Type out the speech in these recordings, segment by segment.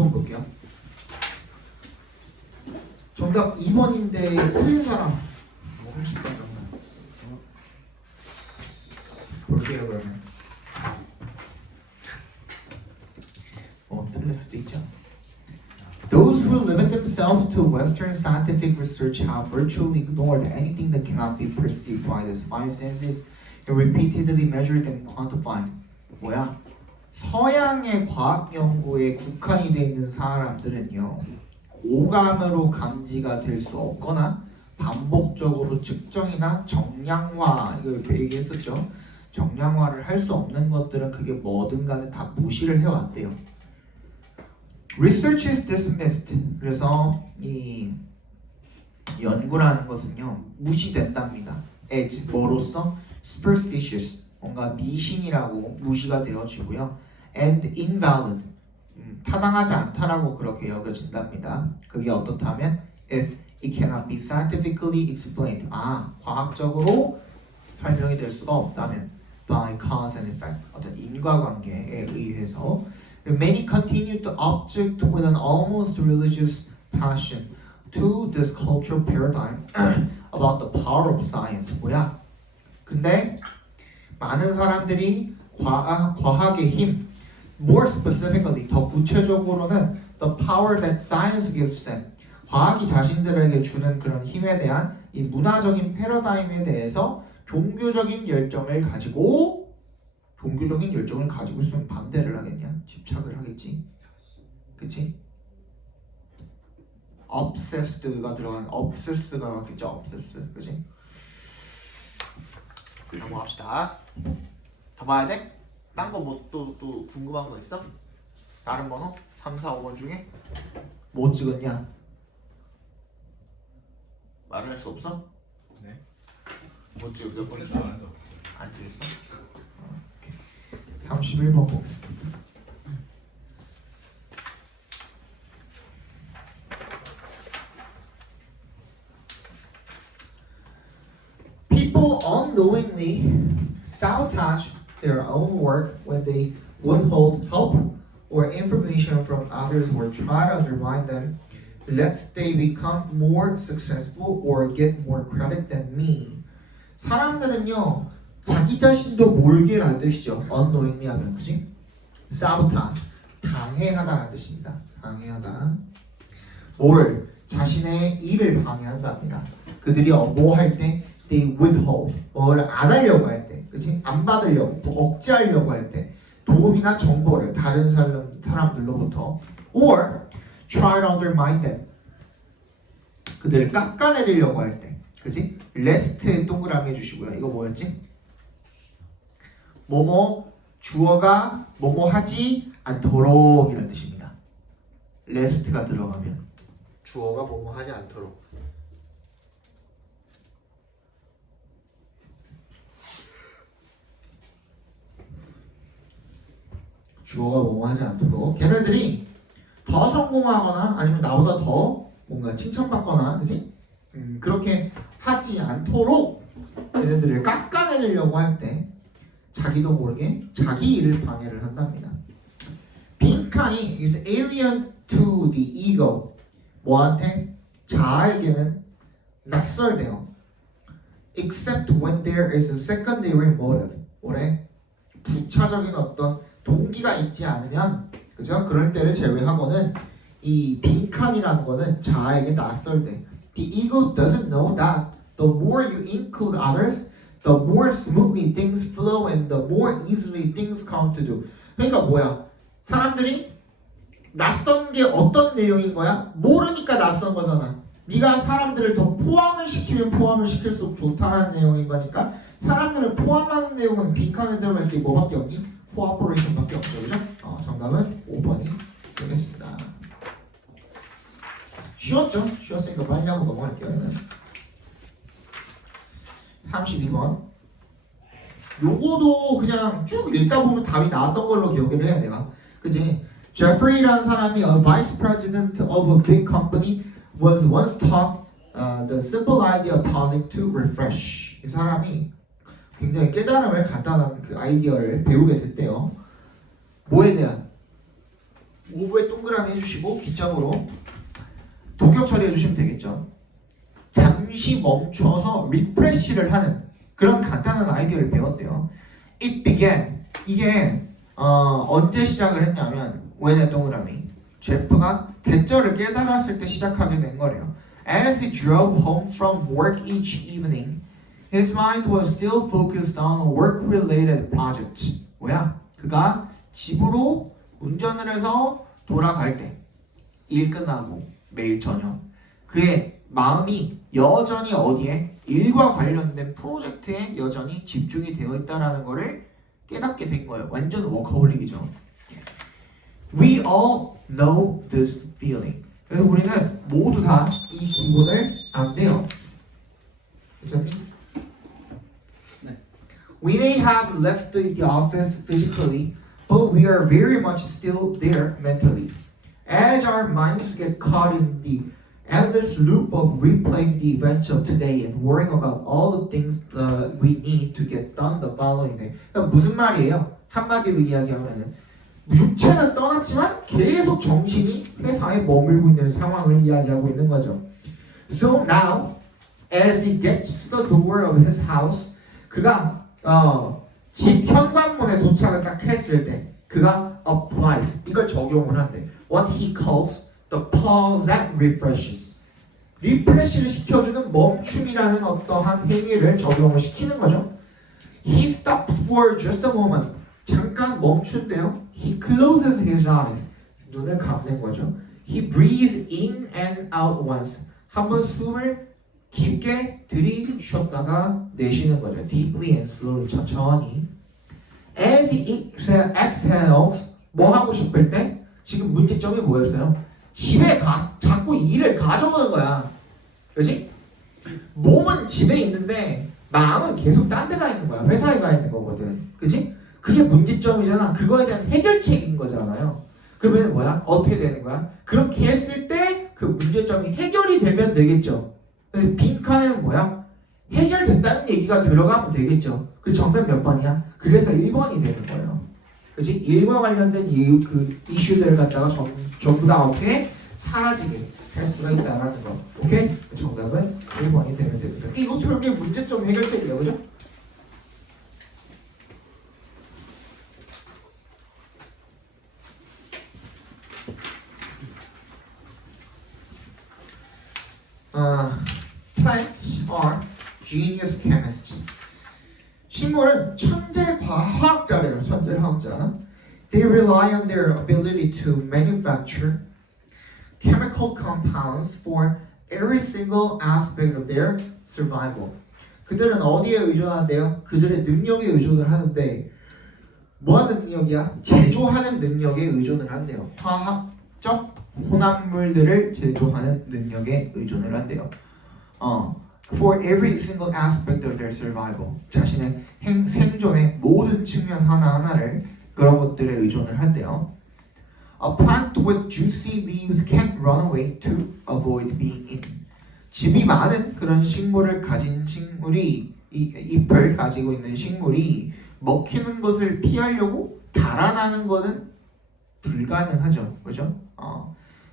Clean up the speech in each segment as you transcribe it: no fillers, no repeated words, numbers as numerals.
시험 볼게요. 정답 2번인데 틀린 사람 뭐 혹시 있던가 볼게요. 그러면 틀릴 수도 있죠. Those who limit themselves to Western scientific research have virtually ignored anything that cannot be perceived by the five senses and repeatedly measured and quantified. 뭐야? 서양의 과학 연구에 국한이 되어 있는 사람들은요, 오감으로 감지가 될 수 없거나 반복적으로 측정이나 정량화, 이렇게 얘기했었죠. 정량화를 할 수 없는 것들은 그게 뭐든 간에 다 무시를 해왔대요. Research is dismissed. 그래서 이 연구라는 것은요 무시된답니다. as 뭐로써? superstitious. 뭔가 미신이라고 무시가 되어지고요. and invalid. 타당하지 않다라고 그렇게 여겨진답니다. 그게 어떻다면 if it cannot be scientifically explained. 과학적으로 설명이 될 수가 없다면 by cause and effect. 어떤 인과관계에 의해서. Many continue to object with an almost religious passion to this cultural paradigm about the power of science. 뭐야? 근데 많은 사람들이 과학의 힘, more specifically, 더 구체적으로는 the power that science gives them. 과학이 자신들에게 주는 그런 힘에 대한 이 문화적인 패러다임에 대해서 종교적인 열정을 가지고 있으면 반대를 하겠냐? 집착을 하겠지. 그치? obsessed가 들어간 obsess가 맞겠죠? obsess. 그치? 넘어갑시다. 더 봐야 돼? 딴 거 뭐 또 궁금한 거 있어? 다른 번호? 3, 4, 5번 중에? 뭐 찍었냐? 말을 할 수 없어? 네. 뭐 찍었어? 몇 번째 안 적었어요. 안 찍었어? 31번 보겠습니다. People unknowingly sabotage their own work when they withhold help or information from others or try to undermine them, lest they become more successful or get more credit than me. 사람들은요, 자기 자신도 모르게라는 뜻이죠. unknowingly 하면, 그치? sabotage, 방해하다라는 뜻입니다. 방해하다. 뭘? 자신의 일을 방해한답니다. 그들이 뭐 할 때? They withhold. 뭘 안 하려고 할 때, 그치? 안 받으려고, 억제하려고 할 때, 도움이나 정보를 다른 사람들로부터, or try to undermine them. 그들을 깎아내리려고 할 때, 그치? lest 동그라미 해주시고요. 이거 뭐였지? 뭐뭐 주어가 뭐뭐 하지 않도록 이라는 뜻입니다. lest가 들어가면 주어가 뭐뭐 하지 않도록. 주어가 뭐뭐 하지 않도록. 걔네들이 더 성공하거나 아니면 나보다 더 뭔가 칭찬받거나, 그치? 그렇게 하지 않도록 걔네들을 깎아내리려고 할 때 자기도 모르게 자기 일을 방해를 한답니다. 빈칸이 is alien to the ego. 뭐한테? 자아에게는 낯설대요. Except when there is a secondary motive. 뭐래? 부차적인 어떤 동기가 있지 않으면, 그죠? 그럴 때를 제외하고는 이 빈칸이라는 거는 자아에게 낯설대. The ego doesn't know that the more you include others, the more smoothly things flow and the more easily things come to do. 그러니까 뭐야? 사람들이 낯선 게 어떤 내용인 거야? 모르니까 낯선 거잖아. 네가 사람들을 더 포함을 시키면 포함을 시킬수록 좋다라는 내용인 거니까 사람들을 포함하는 내용은 빈칸에 들어갈 게 뭐밖에 없니? 코어포레이션밖에 없죠. 그죠? 정답은 5번이 되겠습니다. 쉬웠죠? 쉬웠으니까 빨리 한번 넘어갈게요. 32번. 요거도 그냥 쭉 읽다 보면 답이 나왔던 걸로 기억을 해야 내가. 그치? Jeffrey라는 사람이 a vice president of a big company was once taught the simple idea of pausing to refresh. 이 사람이 굉장히 깨달음을 간단한 그 아이디어를 배우게 됐대요. 뭐에 대한? 오브에 동그라미 해주시고 기점으로 동격 처리해 주시면 되겠죠. 잠시 멈춰서 리프레시를 하는 그런 간단한 아이디어를 배웠대요. It began. 이게 언제 시작을 했냐면 when의 동그라미 제프가 대절을 깨달았을 때 시작하게 된 거래요. As he drove home from work each evening, his mind was still focused on work-related projects. 뭐야? 그가 집으로 운전을 해서 돌아갈 때 일 끝나고 매일 저녁 그의 마음이 여전히 어디에? 일과 관련된 프로젝트에 여전히 집중이 되어 있다라는 거를 깨닫게 된 거예요. 완전 워커홀릭이죠. We all know this feeling. 그래서 우리는 모두 다 이 기분을 안돼요. 그렇니? 네. We may have left the office physically, but we are very much still there mentally. As our minds get caught in the endless loop of replaying the events of today and worrying about all the things we need to get done the following day. 그러니까 무슨 말이에요? 한마디로 이야기하면은 육체는 떠났지만 계속 정신이 회사에 머물고 있는 상황을 이야기하고 있는 거죠. So now, as he gets to the door of his house, 그가 집 현관문에 도착을 딱 했을 때 그가 applies, 이걸 적용을 한대. What he calls the pause that refreshes. 리프레시를 시켜주는 멈춤이라는 어떠한 행위를 적용을 시키는 거죠. He stops for just a moment. 잠깐 멈춘대요. He closes his eyes. 눈을 감는 거죠. He breathes in and out once. 한번 숨을 깊게 들이쉬었다가 내쉬는 거죠. Deeply and slowly. 천천히. As he exhales. 뭐 하고 싶을 때? 지금 문제점이 뭐였어요? 집에 자꾸 일을 가져오는 거야. 그렇지? 몸은 집에 있는데 마음은 계속 딴 데 가 있는 거야. 회사에 가 있는 거거든. 그렇지? 그게 문제점이잖아. 그거에 대한 해결책인 거잖아요. 그러면 뭐야? 어떻게 되는 거야? 그렇게 했을 때 그 문제점이 해결이 되면 되겠죠. 근데 빈칸에는 뭐야? 해결됐다는 얘기가 들어가면 되겠죠. 그 정답 몇 번이야? 그래서 1번이 되는 거예요. 그치? 일과 관련된 그 이슈들을 갖다가 전부 다 어떻게 사라지게 할 수가 있다라는 거. 오케이? 정답은 1번이 되면 됩니다. 이거 결국에 문제점 해결책이에요. 그죠? Plants are genius chemists. 식물은 천재 과학자래요. 천재 과학자. They rely on their ability to manufacture chemical compounds for every single aspect of their survival. 그들은 어디에 의존한대요? 그들의 능력에 의존을 하는데 뭐하는 능력이야? 제조하는 능력에 의존을 한대요. 화학적 혼합물들을 제조하는 능력에 의존을 한대요. For every single aspect of their survival. 자신의 생존의 모든 측면 하나하나를 그런 것들에 의존을 한대요. A plant with juicy leaves can't run away to avoid being eaten. 즙이 많은 그런 식물을 가진 식물이 잎을 가지고 있는 식물이 먹히는 것을 피하려고 달아나는 것은 불가능하죠. 그죠?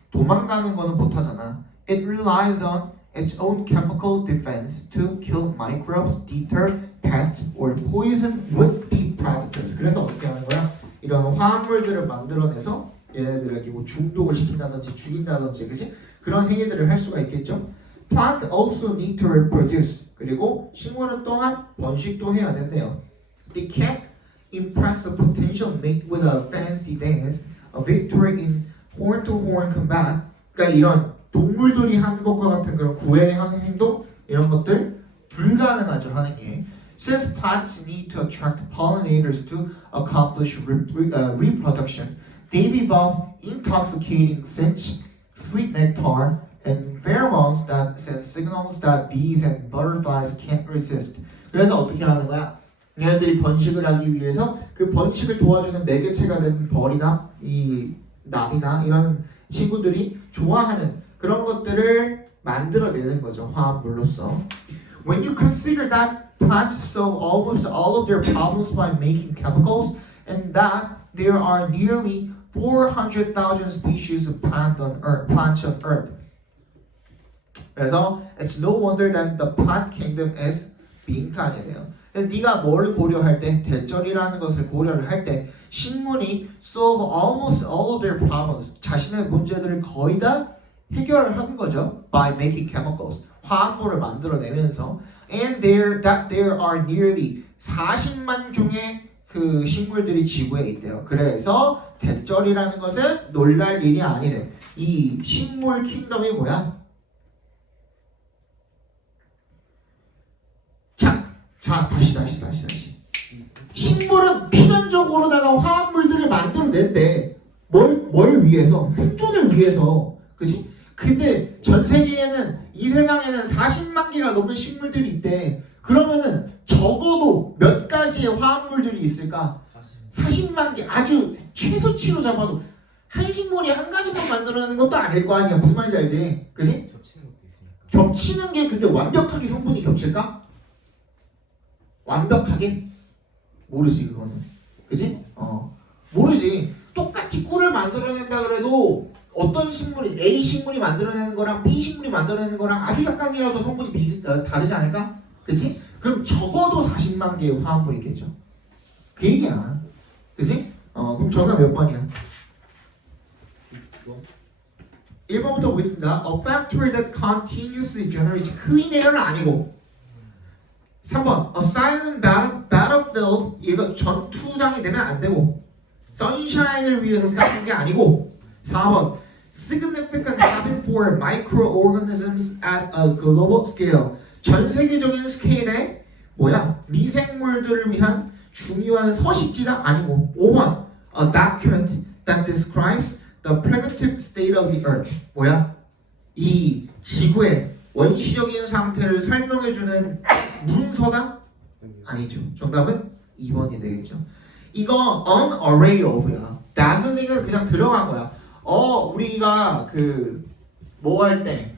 도망가는 거는 못하잖아. It relies on its own chemical defense to kill microbes, deter pests, or poison would-be predators. 그래서 어떻게 하는 거야? 이런 화합물들을 만들어내서 얘네들에게 뭐 중독을 시킨다든지 죽인다든지, 그치? 그런 행위들을 할 수가 있겠죠. Plant also need to reproduce. 그리고 식물은 또한 번식도 해야 된대요. They can't impress a potential mate with a fancy dance, a victory in horn-to-horn combat. 그러니까 이런 동물들이 하는 것과 같은 그런 구애하는 행동 이런 것들 불가능하죠 하는 게. Since plants need to attract pollinators to accomplish reproduction, they've evolved intoxicating scents, sweet nectar, and pheromones that send signals that bees and butterflies can't resist. 그래서 어떻게 하는 거야? 얘네들이 번식을 하기 위해서 그 번식을 도와주는 매개체가 된 벌이나 이 납이나 이런 친구들이 좋아하는 그런 것들을 만들어내는 거죠. 화합물로서. When you consider that plants solve almost all of their problems by making chemicals and that there are nearly 400,000 species of plants on Earth. 그래서 it's no wonder that the plant kingdom is 빈칸이래요. 그래서 네가 뭘 고려할 때, 대절이라는 것을 고려를 할 때 식물이 solve almost all of their problems, 자신의 문제들을 거의 다 해결을 하는 거죠. By making chemicals, 화합물을 만들어내면서 and there are nearly 40만 종의 그 식물들이 지구에 있대요. 그래서 대절이라는 것은 놀랄 일이 아니래. 이 식물 킹덤이 뭐야? 자, 다시. 식물은 필연적으로다가 화합물들을 만들어낸대. 뭘 위해서? 생존을 위해서. 그지? 근데 전 세계에는 이 세상에는 40만 개가 넘는 식물들이 있대. 그러면은 적어도 몇 가지의 화합물들이 있을까? 40만 개. 아주 최소치로 잡아도 한 식물이 한 가지만 만들어내는 것도 아닐 거 아니야. 무슨 말인지 알지? 그지? 겹치는 것도 있으니까. 겹치는 게 근데 완벽하게 성분이 겹칠까? 완벽하게? 모르지 그거는. 그지? 모르지. 똑같이 꿀을 만들어낸다 그래도 어떤 식물이 A 식물이 만들어내는 거랑 B 식물이 만들어내는 거랑 아주 약간이라도 성분이 다르지 않을까? 그치? 그럼 적어도 40만 개의 화합물이 있겠죠. 그 얘기야. 그치? 그럼 정답 몇 번이야? 1번부터 보겠습니다. A factory that continuously generates clean air는 아니고 3번 A silent battlefield 이거 전투장이 되면 안 되고 Sunshine을 위해서 쌓은 게 아니고 4번 Significant habitat for microorganisms at a global scale 전 세계적인 스케일에 뭐야? 미생물들을 위한 중요한 서식지가 아니고 5번 A document that describes the primitive state of the earth 뭐야? 이 지구의 원시적인 상태를 설명해주는 문서다? 아니죠. 정답은 2번이 되겠죠. 이거 an array of야. dazzling은 그냥 들어간 거야. 우리가 뭐 할 때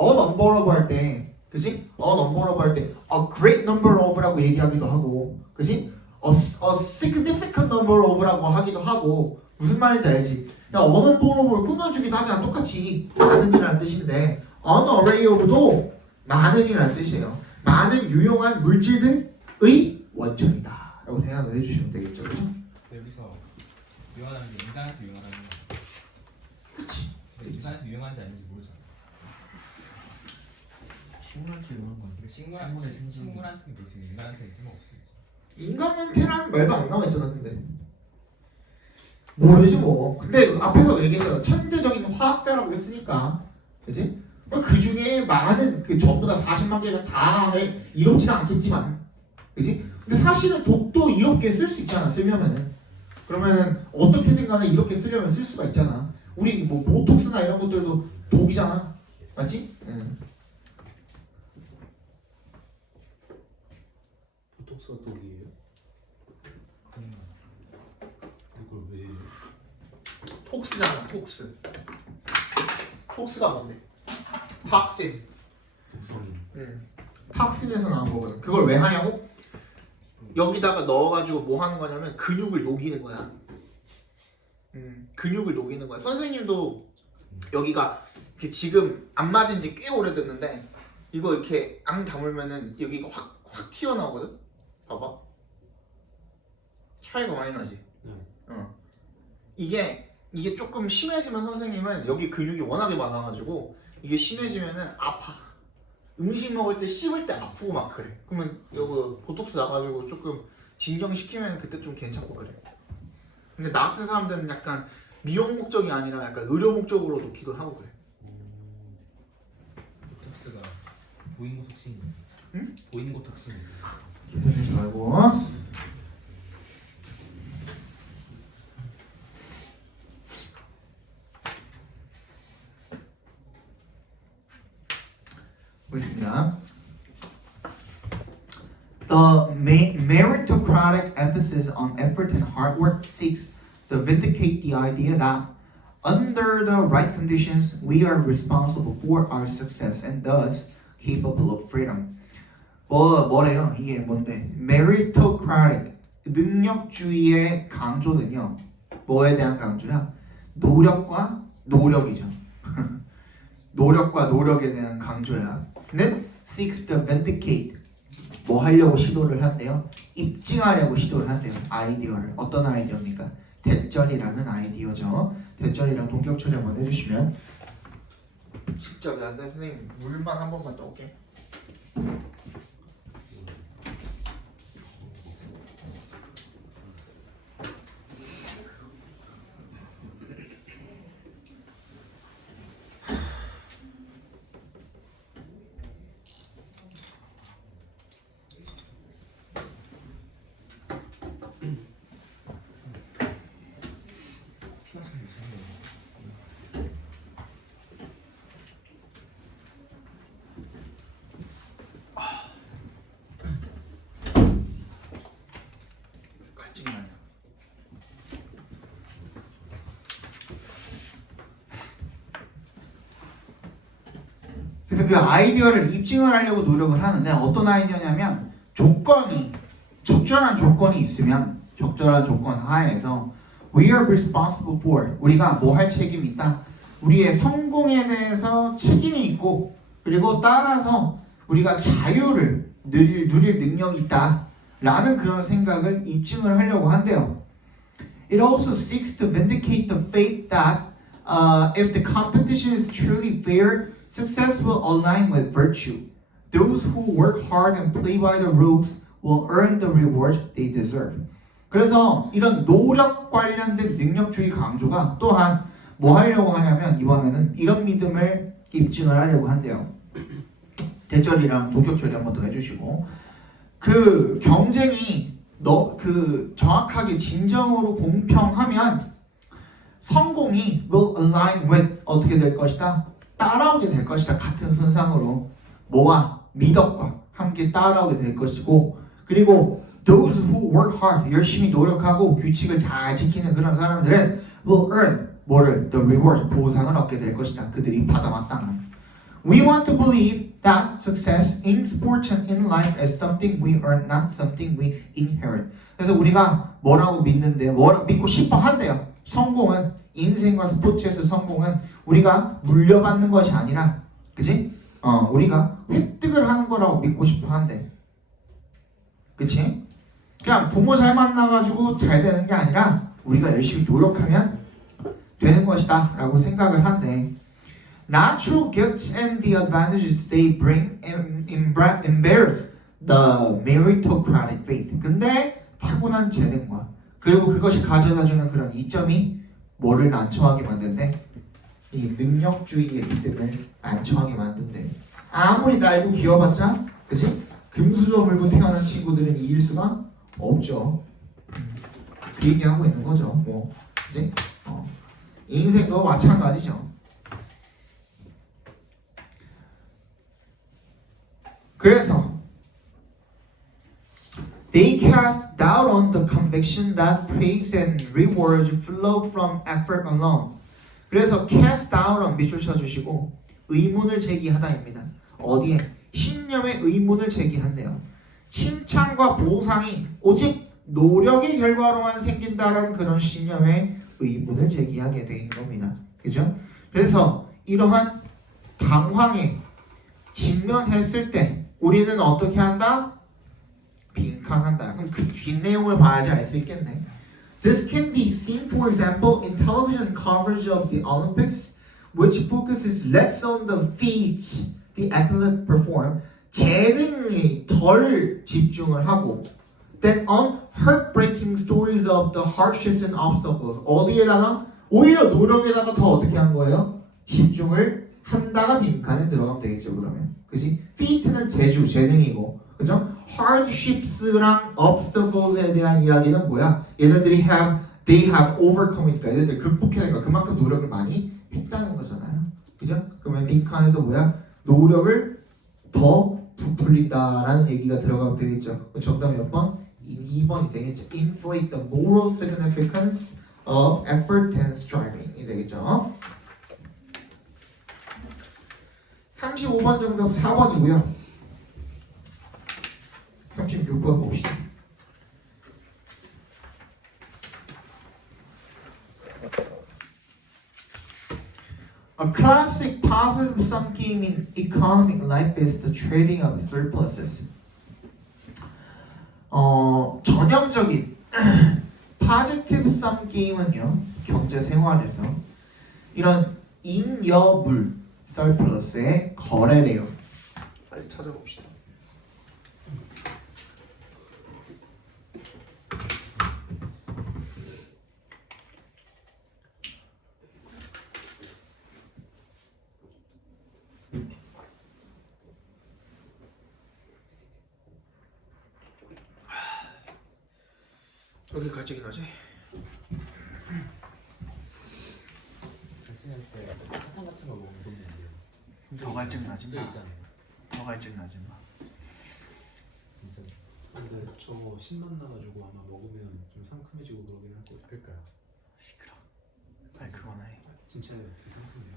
a number of 할 때 그치? a number of 할 때 a great number of라고 얘기하기도 하고 그치? a significant number of라고 하기도 하고 무슨 말인지 알지? 야, a number of를 꾸며주기도 하잖아. 똑같이 많은이라는 뜻인데 an array of도 많은이라는 뜻이에요. 많은 유용한 물질들의 원천이다 라고 생각을 해주시면 되겠죠. 그렇죠? 여기서 유용하다는 게 인간한테 유용하다는 거. 그치. 인간한테 유용한지 아닌지 모르잖아. 식물한테 유용한 건 식물한테 무슨 인간한테 쓸모없어. 인간한테라는 말도 안 나와있잖아. 근데 모르지 뭐. 근데 앞에서 얘기했잖아. 천재적인 화학자라고 했으니까 그치? 그 중에 많은 전부 다 40만 개가 다 이롭지는 않겠지만 그치? 근데 사실은 독도 이렇게 쓸 수 있잖아. 쓰려면은 그러면은 어떻게든 간에 이렇게 쓰려면 쓸 수가 있잖아. 우리 뭐 보톡스나 이런 것들도 독이잖아. 맞지? 응. 보톡스가 독이에요? 그걸 왜? 톡스잖아. 톡스가 뭔데? 탁신. 독성이. 탁신에서 나온 거거든. 그걸 왜 하냐고? 여기다가 넣어가지고 뭐 하는 거냐면 근육을 녹이는 거야. 근육을 녹이는 거야. 선생님도 여기가 지금 안 맞은 지 꽤 오래됐는데 이거 이렇게 앙 다물면은 여기가 확 튀어나오거든. 봐봐. 차이가 많이 나지. 이게 조금 심해지면 선생님은 여기 근육이 워낙에 많아가지고 이게 심해지면은 아파. 음식 먹을 때 씹을 때 아프고 막 그래. 그러면 이거 보톡스 나가지고 조금 진정시키면 그때 좀 괜찮고 그래. 근데 나 같은 사람들은 약간 미용 목적이 아니라 약간 의료 목적으로 놓기도 하고 그래. 보톡스가 보인고 톡신이야. 응? 보인고 톡신이야. 기대지 말고. 보겠습니다. The meritocratic emphasis on effort and hard work seeks to vindicate the idea that under the right conditions we are responsible for our success and thus capable of freedom. 뭐래요? 이게 뭔데? meritocratic 능력주의의 강조는요. 뭐에 대한 강조냐? 노력과 노력이죠. 노력과 노력에 대한 강조야. 는 seeks to vindicate. 뭐 하려고 시도를 한대요? 입증하려고 시도를 한대요. 아이디어를. 어떤 아이디어입니까? 대절이라는 아이디어죠. 대절이랑 동격 처리 한번 해주시면. 진짜 안 돼, 선생님. 물만 한 번만 떠올게. 갈증나냐? 그래서 그 아이디어를 입증을 하려고 노력을 하는데 어떤 아이디어냐면 적절한 조건이 있으면 적절한 조건 하에서 we are responsible for 우리가 뭐 할 책임이 있다. 우리의 성공에 대해서 책임이 있고 그리고 따라서 우리가 자유를 누릴 능력이 있다. 라는 그런 생각을 입증을 하려고 한대요. It also seeks to vindicate the faith that if the competition is truly fair, success will align with virtue. Those who work hard and play by the rules will earn the reward they deserve. 그래서 이런 노력 관련된 능력주의 강조가 또한 뭐 하려고 하냐면 이번에는 이런 믿음을 입증을 하려고 한대요. 대절이랑 동격절이 한번 더 해주시고 그 경쟁이 정확하게 진정으로 공평하면 성공이 will align with 어떻게 될 것이다? 따라오게 될 것이다. 같은 선상으로 뭐와 미덕과 함께 따라오게 될 것이고 그리고 those who work hard 열심히 노력하고 규칙을 잘 지키는 그런 사람들은 will earn 뭐를? the reward 보상을 얻게 될 것이다. 그들이 받아 마땅한. We want to believe that success in sports and in life is something we earn, not something we inherit. 그래서 우리가 뭐라고 믿는데, 믿고 싶어 한대요. 성공은 인생과 스포츠에서 성공은 우리가 물려받는 것이 아니라, 그치? 우리가 획득을 하는 거라고 믿고 싶어 한대. 그치? 그냥 부모 잘 만나가지고 잘 되는 게 아니라 우리가 열심히 노력하면 되는 것이다 라고 생각을 한대. Natural gifts and the advantages they bring embarrass the meritocratic faith. 근데 타고난 재능과 그리고 그것이 가져다주는 그런 이점이 뭐를 난처하게 만든대? 이 능력주의의 믿음을 난처하게 만든대. 아무리 날고 기어봤자, 그치? 금수저 물고 태어난 친구들은 이길 수가 없죠. 그 얘기하고 있는 거죠. 뭐, 그치? 인생도 마찬가지죠. 그래서 they cast doubt on the conviction that praise and rewards flow from effort alone. 그래서 cast doubt on 밑줄 쳐주시고 의문을 제기하다입니다. 어디에? 신념의 의문을 제기한대요. 칭찬과 보상이 오직 노력의 결과로만 생긴다라는 그런 신념의 의문을 제기하게 돼 있는 겁니다. 그죠? 그래서 이러한 당황에 직면했을 때 우리는 어떻게 한다? 빈칸한다. 그럼 그 뒷내용을 봐야지 알 수 있겠네. This can be seen, for example, in television coverage of the Olympics, which focuses less on the feats the athlete perform, 재능이 덜 집중을 하고, than on heartbreaking stories of the hardships and obstacles. 어디에다가? 오히려 노력에다가 더 어떻게 한 거예요? 집중을 한다가 빈칸에 들어가면 되겠죠, 그러면. 그지? feat는 재주, 재능이고, 그죠? hardships랑 obstacles에 대한 이야기는 뭐야? 얘네들이 they have overcome이니까 얘네들 극복해내니까 그만큼 노력을 많이 했다는 거잖아요. 그죠? 그러면 빈칸에도 뭐야? 노력을 더 부풀린다라는 얘기가 들어가면 되겠죠. 정답 몇 번? 2번이 되겠죠. Inflate the moral significance of effort and striving이 되겠죠. 35번 정답 4번이고요. 36번 봅시다. A classic positive sum game in economic life is the trading of surpluses. 전형적인 positive sum 게임은요, 경제 생활에서 이런 잉여물 surplus의 거래래요. 빨리 찾아봅시다. 여기 갈증이 나지? 백신할 때 사탕 같은 거 먹으면 돈 된대요. 더 갈증 나지 쪄 마. 있잖아요. 더 갈증 나지 마. 진짜. 근데 저거 신맛 나가지고 아마 먹으면 좀 상큼해지고 그러긴 할 거예요. 그럴까요? 시끄러. 빨리 그거나 해. 진짜 상큼해요.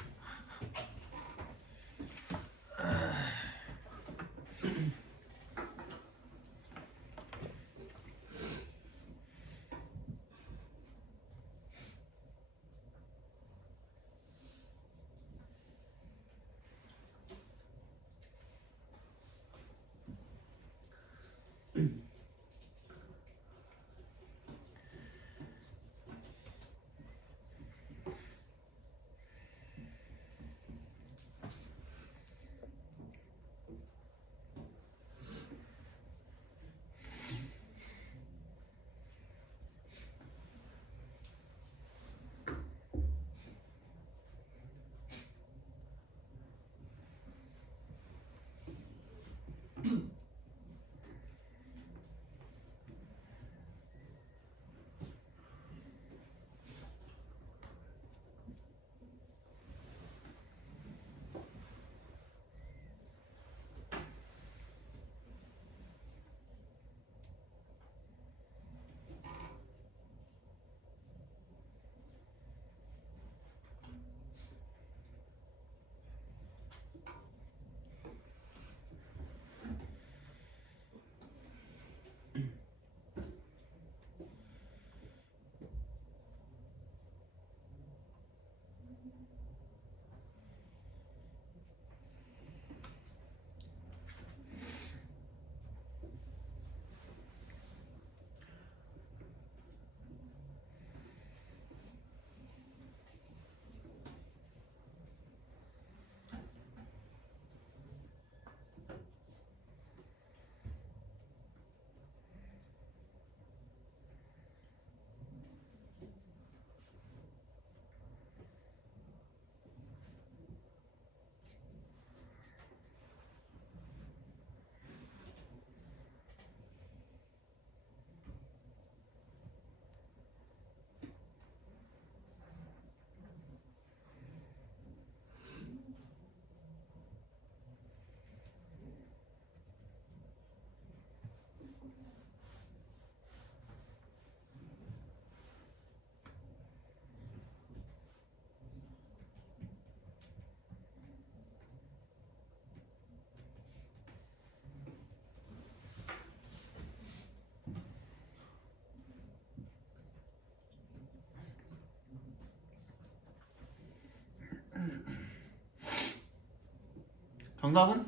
정답은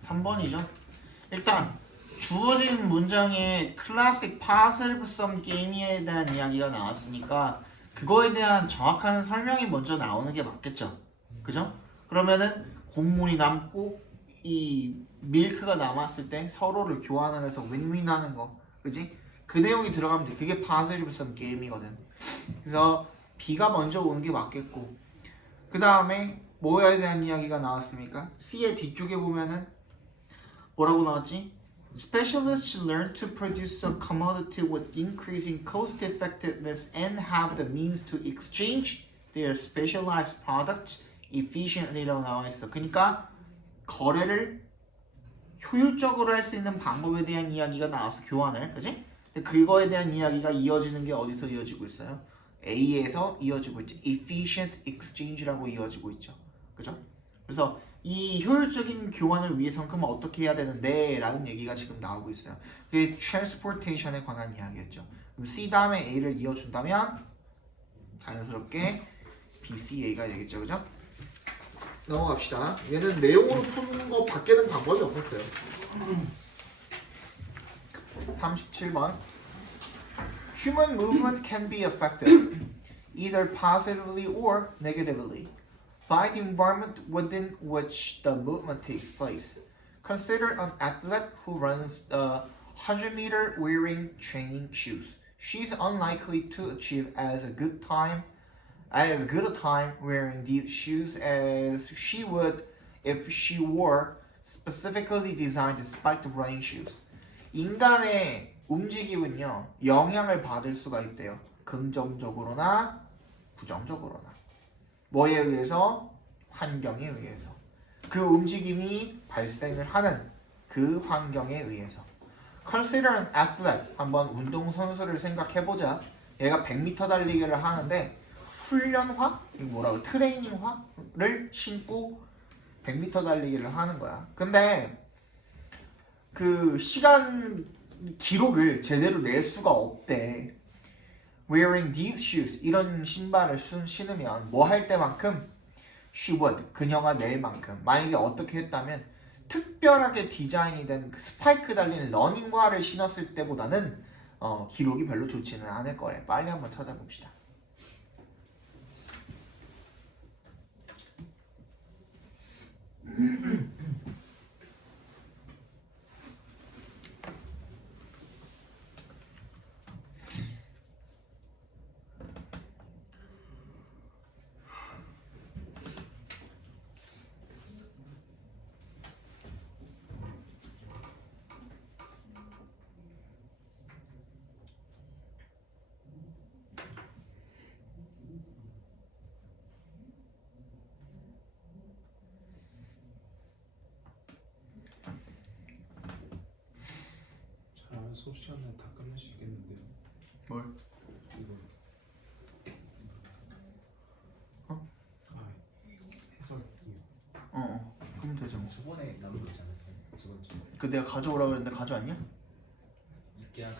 3번이죠. 일단 주어진 문장에 클래식 positive sum game에 대한 이야기가 나왔으니까 그거에 대한 정확한 설명이 먼저 나오는 게 맞겠죠. 그죠? 그러면은 곡물이 남고 이 밀크가 남았을 때 서로를 교환을 해서 윈윈하는 거, 그지? 그 내용이 들어가면 돼. 그게 positive sum game이거든. 그래서 B가 먼저 오는 게 맞겠고, 그 다음에 뭐에 대한 이야기가 나왔습니까? C의 뒤쪽에 보면은 뭐라고 나왔지? Specialists learn to produce a commodity with increasing cost effectiveness and have the means to exchange their specialized products efficiently라고 나와 있어. 그러니까 거래를 효율적으로 할 수 있는 방법에 대한 이야기가 나와서 교환을, 그지? 그거에 대한 이야기가 이어지는 게 어디서 이어지고 있어요? A에서 이어지고 있죠. Efficient exchange라고 이어지고 있죠. 그죠? 그래서 이 효율적인 교환을 위해서는 그럼 어떻게 해야 되는데? 라는 얘기가 지금 나오고 있어요. 그게 transportation에 관한 이야기였죠. 그럼 C 다음에 A를 이어준다면 자연스럽게 B, C, A가 되겠죠. 그죠? 넘어갑시다. 얘는 내용으로 푸는 거 밖에는 방법이 없었어요. 37번. Human movement can be affected either positively or negatively by the environment within which the movement takes place. Consider an athlete who runs the 100-meter wearing training shoes. She's unlikely to achieve as good a time wearing these shoes as she would if she wore specifically designed spiked running shoes. 인간의 움직임은요 영향을 받을 수가 있대요. 긍정적으로나 부정적으로나. 뭐에 의해서? 환경에 의해서. 그 움직임이 발생을 하는 그 환경에 의해서. Consider an athlete. 한번 운동선수를 생각해보자. 얘가 100m 달리기를 하는데 훈련화? 이거 뭐라고? 트레이닝화를 신고 100m 달리기를 하는 거야. 근데 그 시간 기록을 제대로 낼 수가 없대. Wearing these shoes. 이런 신발을 신으면 뭐 할 때만큼? She would. 그녀가 낼 만큼. 만약에 어떻게 했다면 특별하게 디자인이 된 그 스파이크 달린 러닝화를 신었을 때보다는 기록이 별로 좋지는 않을 거래. 빨리 한번 찾아봅시다. 잘하면 수업 시간에 다 끝낼 수 있겠는데요. 뭘? 이거 해설 그럼 되죠. 뭐. 저번에 남은 거 있지 않았어요? 저번 주 그 내가 가져오라고 그랬는데 가져왔냐? 늦게 한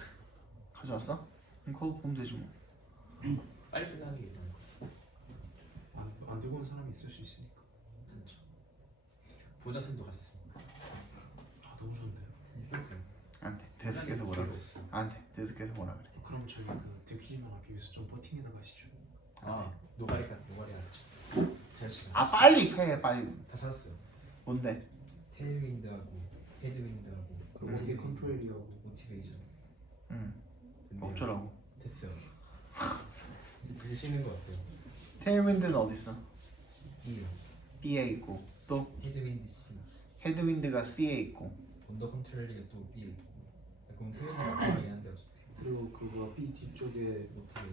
가져왔어? 그럼 그거 보면 되지 뭐. 빨리 끝나는 게 있나요? 안 들고 온 사람이 있을 수 있으니까. 그렇죠. 부장선도 가셨으니까. 아 너무 좋은데요. 있을게요. 안 돼. 데스크에서 뭐라 그래. 없어. 안 돼. 데스크에서 뭐라 그래. 그럼 저희 그 들키지만 하기 위해서 좀 버팅해 나가시죠. 아 노가리 알았죠. 잘 시간. 아 빨리 해 빨리. 다 찾았어요. 뭔데? 테일윈드하고 헤드윈드하고 그리고 되게 컨트롤이라고. 모티베이션. 응. 어쩌라고? 됐어요. 이제 쉬는 것 같아요. 테일윈드는 어디 있어? B요. B에 있고 또 헤드윈드 C. 헤드윈드가 C에 있고. 언더 컨트롤리가 또 B에 있고. 그럼 테일윈드가 B에 한대 어차피. 그리고 그거 B 뒤쪽에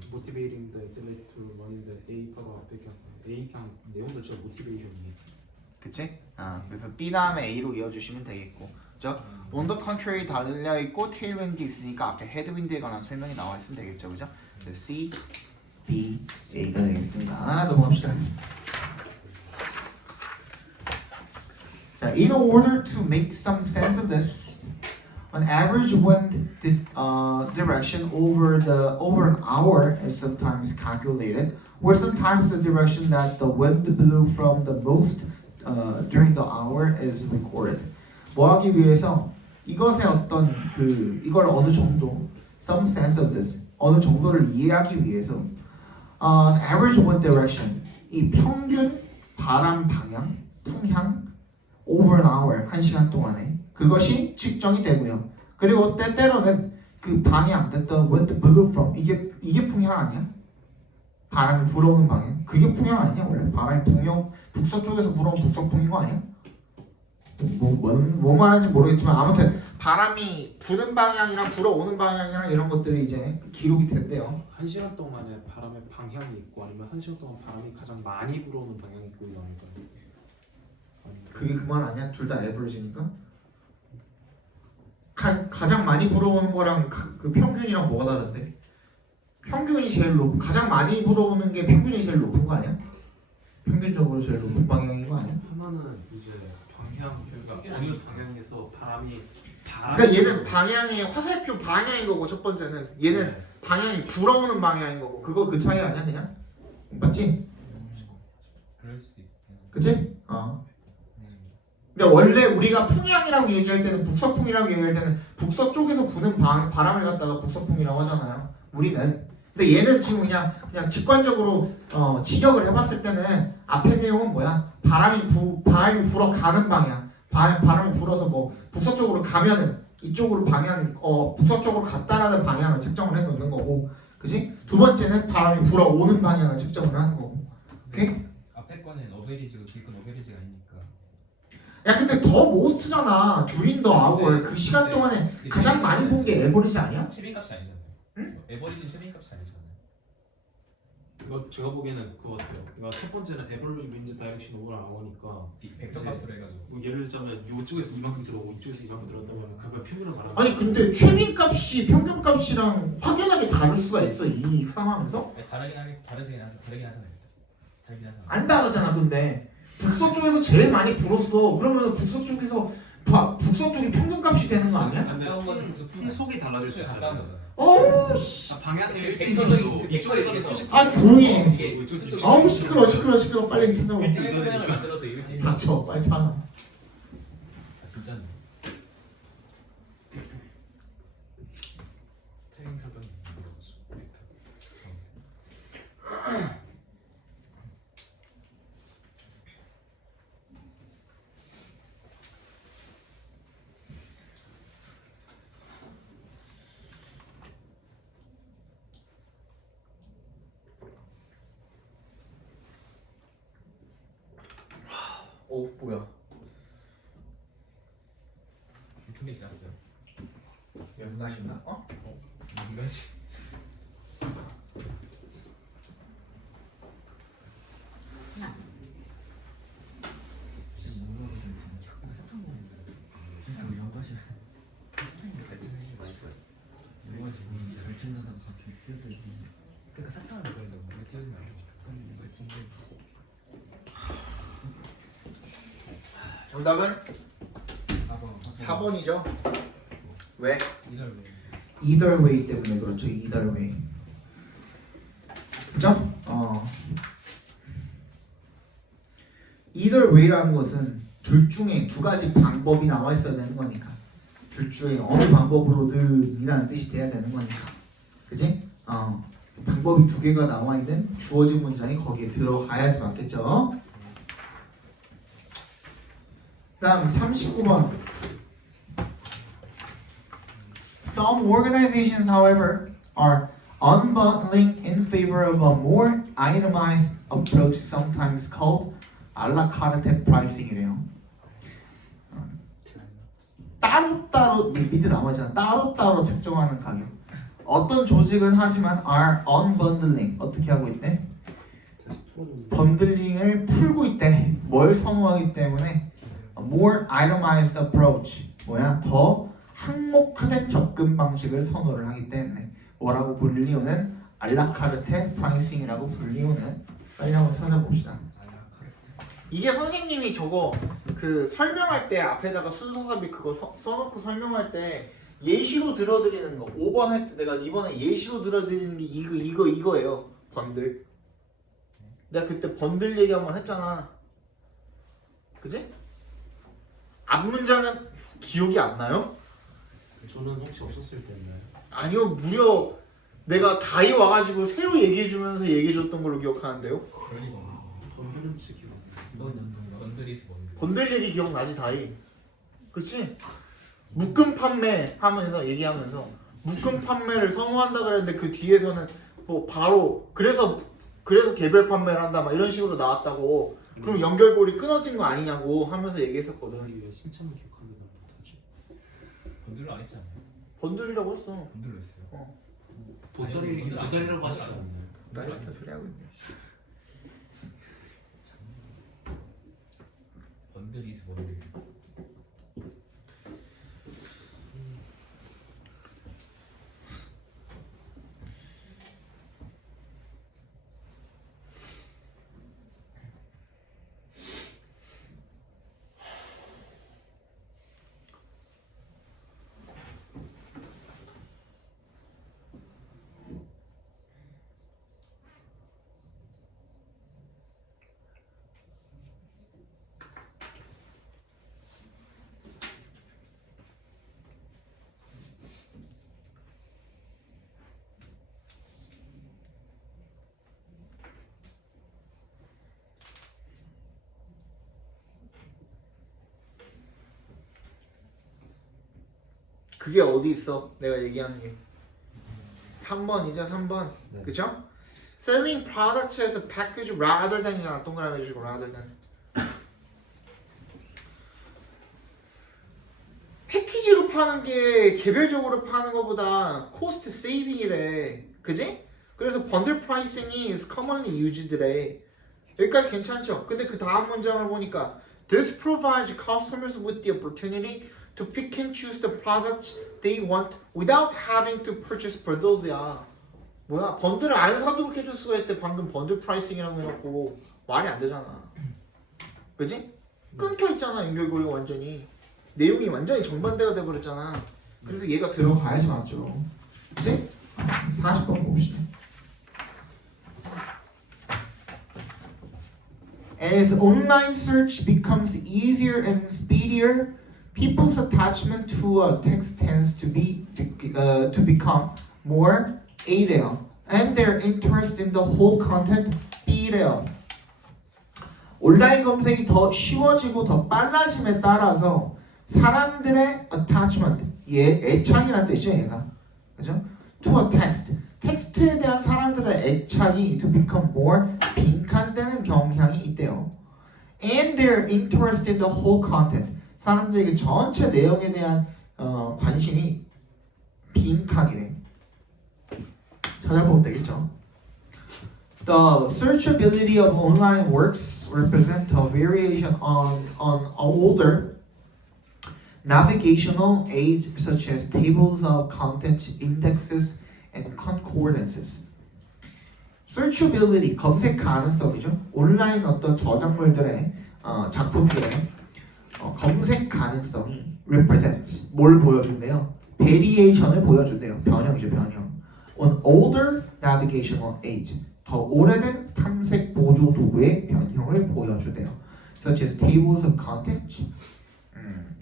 모티베이팅 더 딜레이트 러닝데 A 바로 앞에 그냥 A 그냥 내용 자체가 모티베이션이. 그치? 아 그래서 B 다음에 A로 이어주시면 되겠고. 그죠? 온더 컨트롤이 달려 있고 테일윈드 있으니까 앞에 헤드윈드에 관한 설명이 나와 있으면 되겠죠, 그죠? 그래서 C, B, A가 되겠습니다. 넘어갑시다. 자, in order to make some sense of this, an average wind direction over an hour is sometimes calculated, or sometimes the direction that the wind blew from the most during the hour is recorded. 뭐 하기 위해서 이것의 어떤 이걸 어느 정도 some sense of this 어느 정도를 이해하기 위해서 an average wind direction 이 평균 바람 방향 풍향 over an hour 1시간 동안에 그것이 측정이 되고요. 그리고 때때로는 그 방향 that the wind blew from 이게 풍향 아니야? 바람이 불어오는 방향 그게 풍향 아니야? 원래 바람이 북서쪽에서 불어오는 북서풍인 거 아니야? 뭐 말하는지 모르겠지만 아무튼 바람이 부는 방향이랑 불어오는 방향이랑 이런 것들이 이제 기록이 된대요. 1시간 동안에 바람의 방향이 있고 아니면 1시간 동안 바람이 가장 많이 불어오는 방향이 있고 이러니까. 그게 그 말 아니야? 둘 다 에버리지니까? 가장 많이 불어오는 거랑 그 평균이랑 뭐가 다른데? 평균이 제일 가장 많이 불어오는 게 평균이 제일 높은 거 아니야? 평균적으로 제일 높은 방향인 거 아니야? 하나는 이제 방향 그러니까 어느 방향에서 바람이 그러니까 얘는 방향의 화살표 방향인 거고 첫 번째는 얘는 방향이 불어오는 방향인 거고 그거 그 차이 아니야 그냥? 맞지? 그럴 수도 있고. 그치? 근데 원래 우리가 풍향이라고 얘기할 때는 북서풍이라고 얘기할 때는 북서쪽에서 부는 바람을 갖다가 북서풍이라고 하잖아요. 우리는. 근데 얘는 지금 그냥 직관적으로 직역을 해봤을 때는 앞에 내용은 뭐야? 바람이 불어 가는 방향. 바람이 불어서 뭐 북서쪽으로 가면은 이쪽으로 방향 북서쪽으로 갔다라는 방향을 측정을 해 놓는 거고, 그지? 두 번째는 바람이 불어오는 방향을 측정을 하는 거고. 오케이? 앞에 거는 어베리지고 뒤에 건 어베리지가 아니니까. 야 근데 더 모스트잖아. during the hour 그 시간 동안에 가장 많이 본 게 에버리지 아니야? 최빈값이 아니잖아요. 응? 에버리지는 최빈값이 아니잖아요. 이거 제가 보기에는 그거 같아요. 그러니까 첫 번째는 에버리 윈드 다이렉션 오버를 나오니까 벡터 값으로 해가지고. 뭐 예를 들자면 이쪽에서 이만큼 들어오고 이쪽에서 이만큼 들어왔다면 그걸 평균을 말하는 아니 근데 최빈값이 평균값이랑 확연하게 다를 수가 있어 이 상황에서? 다르긴 하잖아요. 안 다르잖아. 근데 북서쪽에서 제일 많이 불었어. 그러면 북서쪽에서 북서쪽이 평균값이 되는 거 아니야? 근데 가까운 것은 무슨 풍속이 달라질 수 가까운 있잖아요. 거잖아요. 어우 씨. 방향이 벡터적인 이쪽에서 아 조용히 해. 이게 이쪽에서 아우 시끄러 빨리 찾아봐. 평행 소명을 만들어서 이길 수 있는. 닥쳐 빨리 찾아. 아 진짜. 평행 소명 벡터. 뭐야? 중계 지났어요. 연가신가? 이거지. 그러니까 사탕을 먹는다. 물 띄우지 말고. 정답은 4번. 4번이죠. 왜? 이걸 왜? either way 때문에 그렇죠. either way. 그죠? either way라는 것은 둘 중에 두 가지 방법이 나와 있어야 되는 거니까. 둘 중에 어느 방법으로든 이라는 뜻이 돼야 되는 거니까. 그지? 방법이 두 개가 나와 있는 주어진 문장이 거기에 들어가야지 맞겠죠? 다음 39번. Some organizations, however, are unbundling in favor of a more itemized approach, sometimes called a la carte pricing이래요. 따로따로 밑에 나와있잖아. 따로따로 책정하는 가격. 어떤 조직은 하지만 are unbundling 어떻게 하고 있대? 번들링을 풀고 있대. 뭘 선호하기 때문에 a more itemized approach 뭐야? 더 항목화된 접근 방식을 선호를 하기 때문에 뭐라고 불리우는 알라카르테 프라이싱이라고 불리우는. 빨리 한번 찾아봅시다. 이게 선생님이 저거 그 설명할 때 앞에다가 순서삽입 그거 써놓고 설명할 때 예시로 들어드리는 거 5번 할 때 내가 이번에 예시로 들어드리는 게 이거예요. 번들. 내가 그때 번들 얘기 한번 했잖아. 그지? 앞 문장은 기억이 안 나요? 저는 혹시 없었을 때인가요? 아니요, 무려 내가 다이 와가지고 새로 얘기해주면서 얘기해줬던 걸로 기억하는데요. 그럴 리가 없네. 번들은 진짜 기억 안 나요. 번들이스 번들. 번들 얘기 기억나지 다이? 그렇지? 묶음 판매 하면서 얘기하면서 묶음 판매를 선호한다 그랬는데 그 뒤에서는 뭐 바로 그래서 개별 판매를 한다 막 이런 식으로 나왔다고. 그럼 연결고리 끊어진 거 아니냐고 하면서 얘기했었거든. 우리 왜 신청을 기억하는데 못하지? 번들로 안 했지 않나요? 번들이라고 했어. 번들로 했어요. 보따리라고 하지 않았나요? 나 같은 소리 하고 있네. 번들이스 번들. 그게 어디 있어? 내가 얘기하는 게 3번이죠. 3번. 네. 그죠? selling products as a package rather than이잖아. 동그라미 해주고 rather than. 패키지로 파는 게 개별적으로 파는 것보다 코스트 세이빙이래. 그지? 그래서 번들 프라이싱이 is commonly used래. 여기까지 괜찮죠? 근데 그 다음 문장을 보니까 This provides customers with the opportunity to pick and choose the products they want without having to purchase bundles야. 뭐야? 번들을 안 사도록 해줄 수가 있대. 방금 번들 프라이싱이라고 해놓고 말이 안 되잖아. 그지? 끊겨 있잖아. 연결고리가 완전히. 내용이 완전히 정반대가 돼버렸잖아. 그래서 얘가 들어가야지 맞죠. 그치? 40번 봅시다. As online search becomes easier and speedier, people's attachment to a text tends to become more A래요. And their interest in the whole content B래요. 온라인 검색이 더 쉬워지고 더 빨라짐에 따라서 사람들의 attachment, 애착이라는 뜻이죠, 얘가. 그죠? To a text. 텍스트에 대한 사람들의 애착이 to become more 빈칸되는 경향이 있대요. And their interest in the whole content. 사람들에게 전체 내용에 대한 관심이 빈칸이래. 찾아보면 되겠죠. The searchability of online works represent a variation on older navigational aids such as tables of contents, indexes, and concordances. searchability, 검색 가능성이죠. 온라인 어떤 저작물들의 작품들의 검색 가능성이 represents 뭘 보여준대요? variation을 보여준대요. 변형이죠, 변형. On older navigational aids, 더 오래된 탐색 보조 도구의 변형을 보여주대요. Such as tables of contents,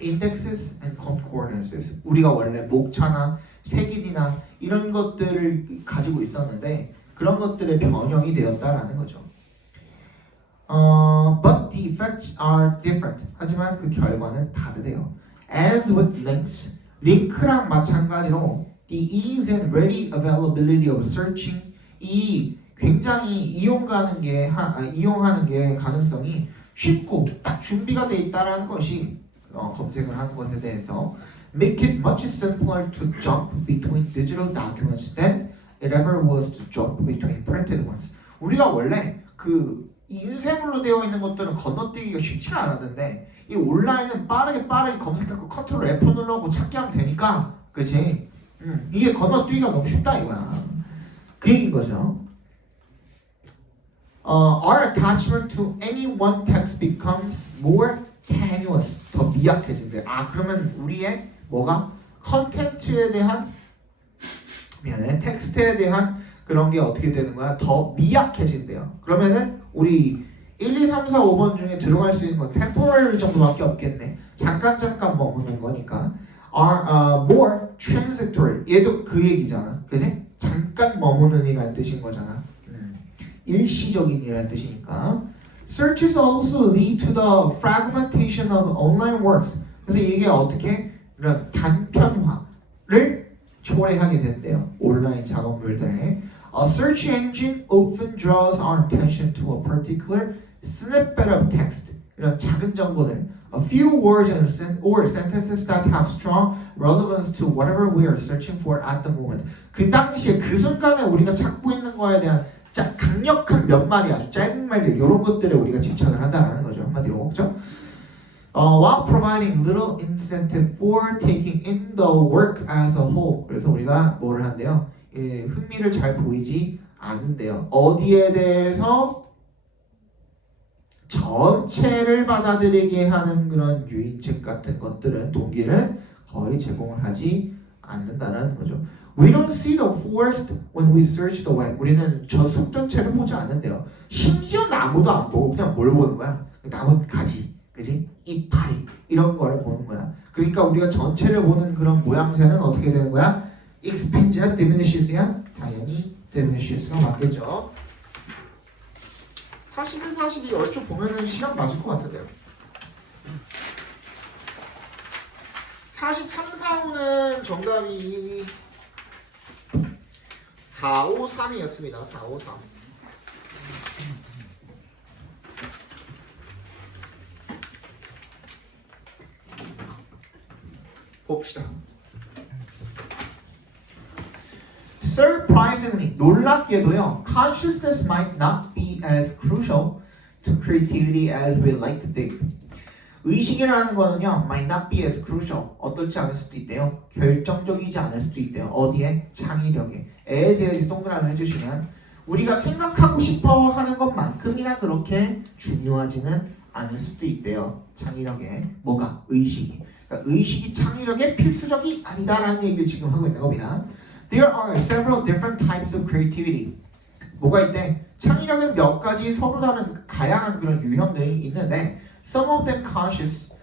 indexes and concordances. 우리가 원래 목차나 색인이나 이런 것들을 가지고 있었는데 그런 것들의 변형이 되었다라는 거죠. But the effects are different. 하지만 그 결과는 다르대요. As with links, 링크랑 마찬가지로 the ease and ready availability of searching, 이 굉장히 이용하는 게 가능성이 쉽고 딱 준비가 돼 있다라는 것이 검색을 하는 것에 대해서 make it much simpler to jump between digital documents than it ever was to jump between printed ones. 우리가 원래 그 인쇄물로 되어 있는 것들은 건너뛰기가 쉽지가 않았는데 이 온라인은 빠르게 검색하고 컨트롤 F 눌러고 찾기 하면 되니까 그치? 이게 건너뛰기가 너무 쉽다 이거야. 그 얘기인 거죠. Our attachment to any one text becomes more tenuous. 더 미약해진대. 그러면 우리의 뭐가? 컨텐츠에 대한 텍스트에 대한 그런 게 어떻게 되는 거야? 더 미약해진대요. 그러면은 우리 1, 2, 3, 4, 5번 중에 들어갈 수 있는 건 temporary 정도밖에 없겠네. 잠깐 머무는 거니까. Are more transitory. 얘도 그 얘기잖아. 그지? 잠깐 머무는 이라는 뜻인 거잖아. 일시적인 이라는 뜻이니까. Searches also lead to the fragmentation of online works. 그래서 이게 어떻게 이런 단편화를 초래하게 된대요. 온라인 작업물들에. A search engine often draws our attention to a particular snippet of text. 이런 작은 정보들. A few words or sentences that have strong relevance to whatever we are searching for at the moment. 그 당시에 그 순간에 우리가 찾고 있는 거에 대한 강력한 몇 마디 아주 짧은 말들 이런 것들에 우리가 집착을 한다는 거죠. 한마디로 그렇죠? While providing little incentive for taking in the work as a whole. 그래서 우리가 뭐를 한대요? 흥미를 잘 보이지 않는데요. 어디에 대해서 전체를 받아들이게 하는 그런 유인책 같은 것들은 동기를 거의 제공을 하지 않는다라는 거죠. We don't see the forest when we search the web. 우리는 저 숲 전체를 보지 않는데요. 심지어 나무도 안 보고 그냥 뭘 보는 거야? 나무 가지, 그지? 이파리 이런 거를 보는 거야. 그러니까 우리가 전체를 보는 그런 모양새는 어떻게 되는 거야? expands야, diminishes?야? 당연히 diminishes?가 맞겠죠. 41, 42 얼추 보면은 시간 맞을 것 같은데요. 43, 45는 정답이 453이었습니다. 453. 봅시다. Surprisingly, 놀랍게도요, consciousness might not be as crucial to creativity as we like to think. 의식이라는 거는요, might not be as crucial. 어떻지 않을 수도 있대요. 결정적이지 않을 수도 있대요. 어디에? 창의력에. as 동그라미 해주시면 우리가 생각하고 싶어 하는 것만큼이나 그렇게 중요하지는 않을 수도 있대요. 창의력에. 뭐가? 의식이. 그러니까 의식이 창의력의 필수적이 아니다라는 얘기를 지금 하고 있는 겁니다. There are several different types of creativity. 뭐가 있대? 창의력은 몇 가지 서로 다른 다양한 그런 유형들이 있는데 some of them conscious,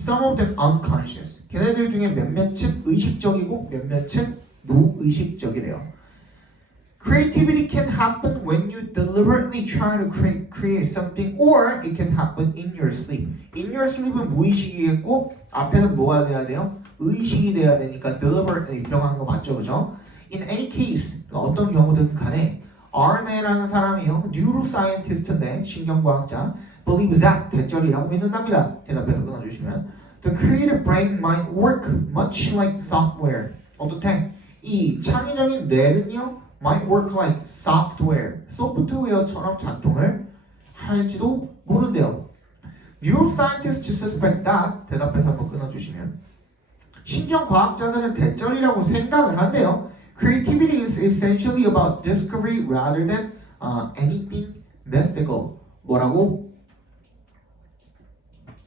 some of them unconscious. 걔네들 중에 몇몇은 의식적이고 몇몇은 무의식적이래요. Creativity can happen when you deliberately try to create something, or it can happen in your sleep. In your sleep은 무의식이겠고 앞에는 뭐가 돼야 돼요? 의식이 돼야 되니까 deliberately 들어간 거 맞죠, 그죠? In any case, 어떤 경우든 간에 Arne라는 사람이요, neuroscientist인데 신경과학자, believes that 대절이라고 믿는답니다. 대답해서 끊어주시면 the creative brain might work much like software. 어떻게? 이 창의적인 뇌는요, might work like software, 소프트웨어처럼 작동을 할지도 모른대요. Neuroscientists suspect that, 대답해서 한번 끊어주시면 신경과학자들은 대절이라고 생각을 한대요. Creativity is essentially about discovery rather than anything mystical. 뭐라고?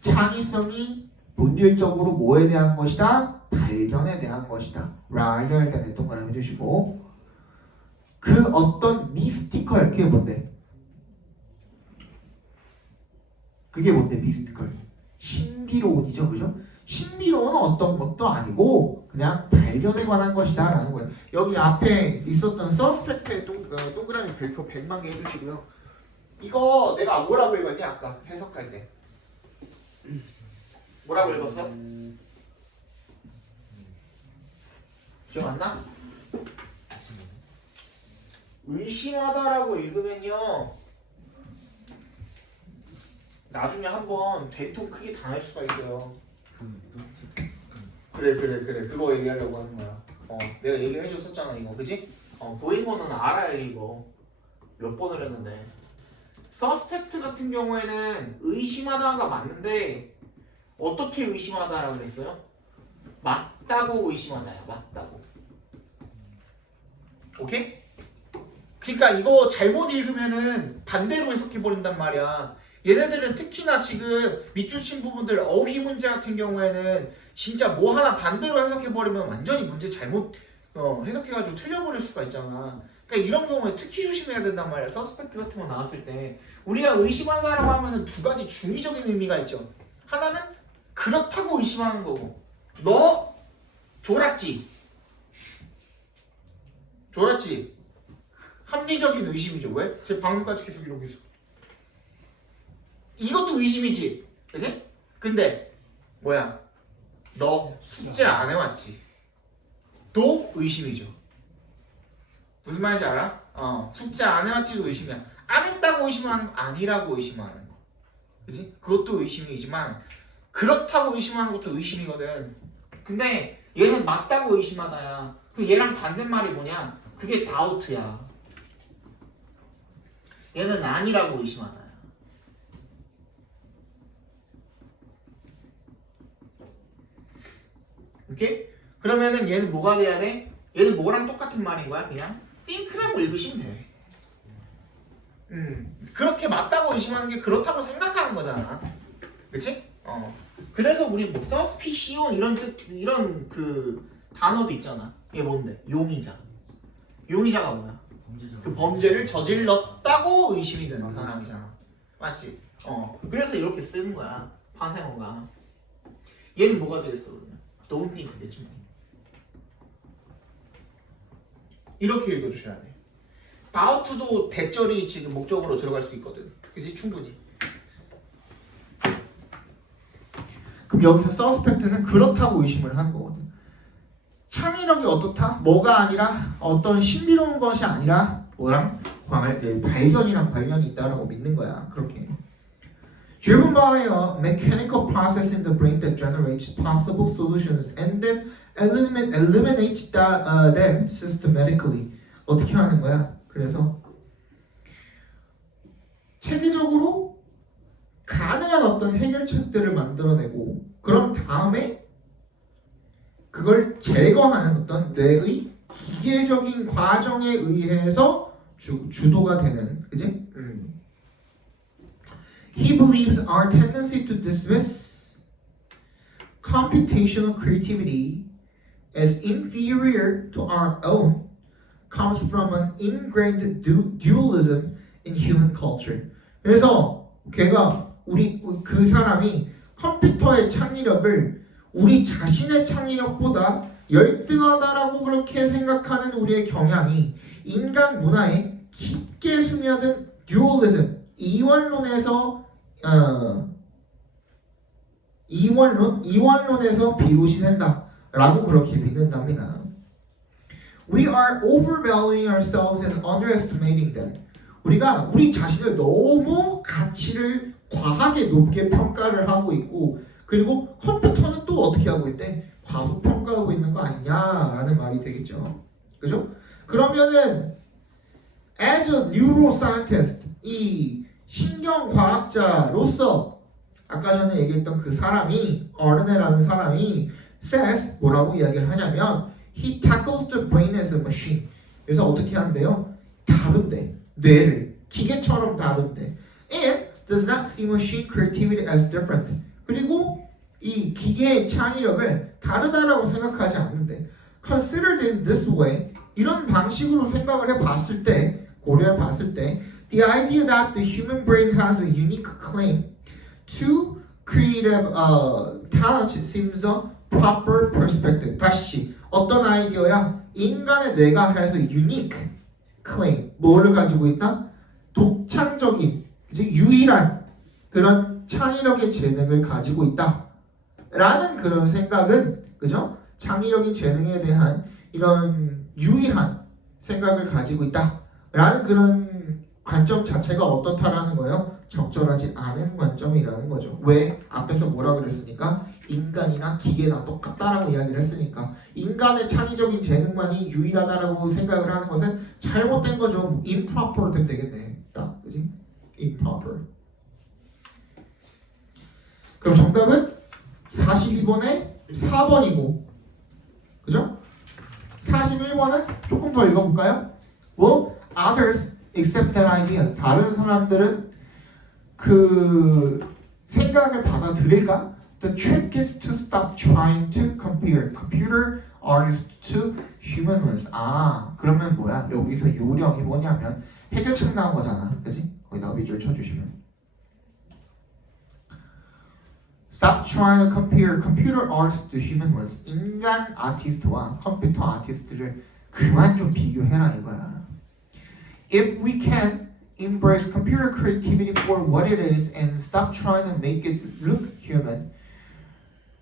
창의성이 본질적으로 뭐에 대한 것이다? 발견에 대한 것이다. rather 일단 동그라미 해주시고 그 어떤 미스티컬 그게 뭔데? 그게 뭔데 미스티컬? 신비로운이죠, 그죠? 신비로운 어떤 것도 아니고 그냥 발견에 관한 것이다 라는 거예요. 여기 앞에 있었던 서스펙트의 동그라미 별표 100만 개 해주시고요. 이거 내가 뭐라고 읽었니 아까 해석할 때? 뭐라고 읽었어? 기억 안 나? 의심하다라고 읽으면요 나중에 한번 대통 크게 당할 수가 있어요. 그래 그거 얘기하려고 하는 거야. 내가 얘기해줬었잖아 이거, 그지? 보잉어는 알아야 이거 몇 번을 했는데 서스펙트 같은 경우에는 의심하다가 맞는데 어떻게 의심하다라고 그랬어요? 맞다고 의심하다야. 맞다고. 오케이? 그러니까 이거 잘못 읽으면은 반대로 해석해버린단 말이야. 얘네들은 특히나 지금 밑줄 친 부분들 어휘 문제 같은 경우에는 진짜 뭐 하나 반대로 해석해버리면 완전히 문제 잘못 해석해가지고 틀려버릴 수가 있잖아. 그러니까 이런 경우에 특히 조심해야 된단 말이야. 서스펙트 같은 거 나왔을 때 우리가 의심한다라고 하면은 두 가지 중의적인 의미가 있죠. 하나는 그렇다고 의심하는 거고 너 졸았지? 졸았지? 합리적인 의심이죠. 왜? 제 방금까지 계속 이러고 있어. 이것도 의심이지, 그치? 근데 뭐야? 너 숙제 안 해왔지? 또 의심이죠. 무슨 말인지 알아? 숙제 안 해왔지도 의심이야. 안 했다고 의심하는 거 아니라고 의심하는 거, 그치? 그것도 의심이지만 그렇다고 의심하는 것도 의심이거든. 근데 얘는 맞다고 의심하다야. 그럼 얘랑 반대말이 뭐냐? 그게 다우트야. 얘는 아니라고 의심하다야. 오케이? 그러면은 얘는 뭐가 돼야 돼? 얘는 뭐랑 똑같은 말인 거야? 그냥 think라고 읽으시면 돼. 그렇게 맞다고 의심하는 게 그렇다고 생각하는 거잖아. 그치? 그래서 우리 뭐 suspicion 이런 그 단어도 있잖아. 이게 뭔데? 용의자. 용의자가 뭐야? 그 범죄를 저질렀다고 의심이 되는 사람이잖아. 맞지? 그래서 이렇게 쓰는 거야. 파생어가. 얘는 뭐가 되겠어 그러면? Don't think 되지 뭐. 이렇게 읽어주셔야 돼. doubt도 대절이 지금 목적으로 들어갈 수 있거든. 그치? 충분히. 그럼 여기서 suspect는 그렇다고 의심을 하는 거거든. 창의력이 어떻다? 뭐가 아니라 어떤 신비로운 것이 아니라 뭐랑 발견이랑 관련이 있다라고 믿는 거야. 그렇게. Driven by a mechanical process in the brain that generates possible solutions and then eliminates them systematically. 어떻게 하는 거야? 그래서 체계적으로 가능한 어떤 해결책들을 만들어내고 그런 다음에 그걸 제거하는 어떤 뇌의 기계적인 과정에 의해서 주도가 되는, 그지? He believes our tendency to dismiss computational creativity as inferior to our own comes from an ingrained dualism in human culture. 그래서 걔가 그 사람이 컴퓨터의 창의력을 우리 자신의 창의력보다 열등하다라고 그렇게 생각하는 우리의 경향이 인간 문화에 깊게 스며든 듀얼리즘, 이원론에서 비롯이 된다라고 그렇게 믿는답니다. We are overvaluing ourselves and underestimating them. 우리가 우리 자신을 너무 가치를 과하게 높게 평가를 하고 있고, 그리고 컴퓨터는 또 어떻게 하고 있대? 과소평가하고 있는 거 아니냐라는 말이 되겠죠. 그죠? 그러면은 as a neuroscientist, 이 신경과학자로서 아까 전에 얘기했던 그 사람이, 어르네라는 사람이 says 뭐라고 이야기를 하냐면 he tackles the brain as a machine. 그래서 어떻게 한대요? 다룬대. 뇌를 기계처럼 다룬대. And does not see machine creativity as different. 그리고 이 기계의 창의력을 다르다라고 생각하지 않는데, considered in this way, 이런 방식으로 생각을 해봤을 때, 고려해 봤을 때, the idea that the human brain has a unique claim to creative talent seems a proper perspective. 다시 어떤 아이디어야? 인간의 뇌가 해서 unique claim, 뭐를 가지고 있다? 독창적인, 이제 유일한 그런 창의력의 재능을 가지고 있다 라는 그런 생각은, 그죠? 창의력인 재능에 대한 이런 유일한 생각을 가지고 있다 라는 그런 관점 자체가 어떻다라는 거예요? 적절하지 않은 관점이라는 거죠. 왜? 앞에서 뭐라 그랬으니까? 인간이나 기계나 똑같다라고 이야기를 했으니까. 인간의 창의적인 재능만이 유일하다라고 생각을 하는 것은 잘못된 거죠. improper 되면 되겠네. 딱, 그지? improper. 그럼 정답은 42번에 4번이고, 그죠? 41번은 조금 더 읽어볼까요? Will others accept that idea? 다른 사람들은 그 생각을 받아들일까? The trick is to stop trying to compare computer artists to human ones. 아, 그러면 뭐야? 여기서 요령이 뭐냐면 해결책 나온 거잖아, 그지? 거기다가 밑줄 쳐주시면. Stop trying to compare computer artists to human ones. 인간 아티스트와 컴퓨터 아티스트를 그만 좀 비교해라 이거야. If we can embrace computer creativity for what it is and stop trying to make it look human,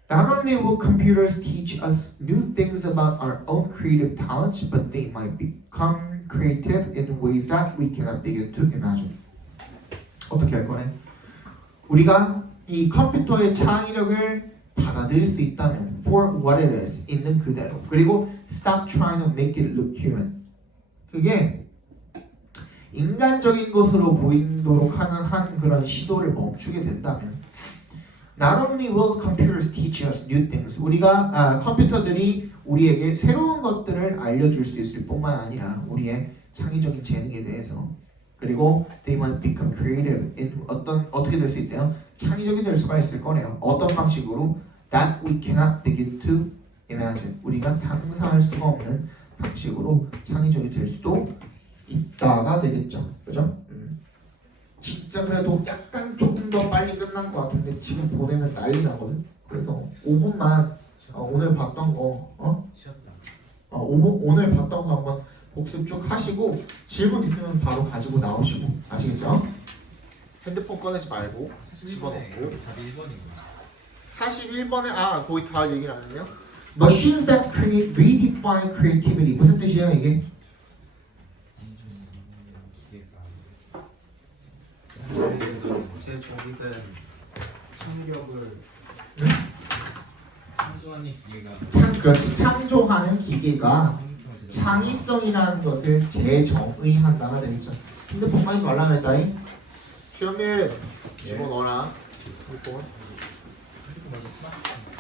not only will computers teach us new things about our own creative talents, but they might become creative in ways that we cannot begin to imagine. 어떻게 할 거네? 우리가 이 컴퓨터의 창의력을 받아들일 수 있다면 for what it is, 있는 그대로, 그리고 stop trying to make it look human, 그게 인간적인 것으로 보이도록 하는 그런 시도를 멈추게 된다면 not only will computers teach us new things, 컴퓨터들이 우리에게 새로운 것들을 알려줄 수 있을 뿐만 아니라 우리의 창의적인 재능에 대해서, 그리고 they might become creative in 어떻게 될 수 있대요? 창의적이 될 수가 있을 거래요. 어떤 방식으로? That we cannot begin to imagine. 우리가 상상할 수가 없는 방식으로 창의적이 될 수도 있다가 되겠죠. 그죠? 진짜 그래도 약간 조금 더 빨리 끝난 것 같은데 지금 보내면 난리 나거든. 그래서 5분만 오늘 봤던 거 오늘 봤던 거 한번 복습 쭉 하시고 질문 있으면 바로 가지고 나오시고, 아시겠죠? 핸드폰 꺼내지 말고 집어넣고. 답이 1번인 거죠. 41번에 거의 다 얘기를 안 했네요. Machines that create redefine creativity. 무슨 뜻이에요 이게? 제 정의된 창력을 창조하는 기계가 그렇지. 창조하는 기계가 창의성을 제작. 창의성이라는 것을 재정의한다가 되겠죠. 핸드폰 많이 말라 그랬다잉. 시험에 집어넣어라. 핸드폰. 그리고 먼저 스마트폰.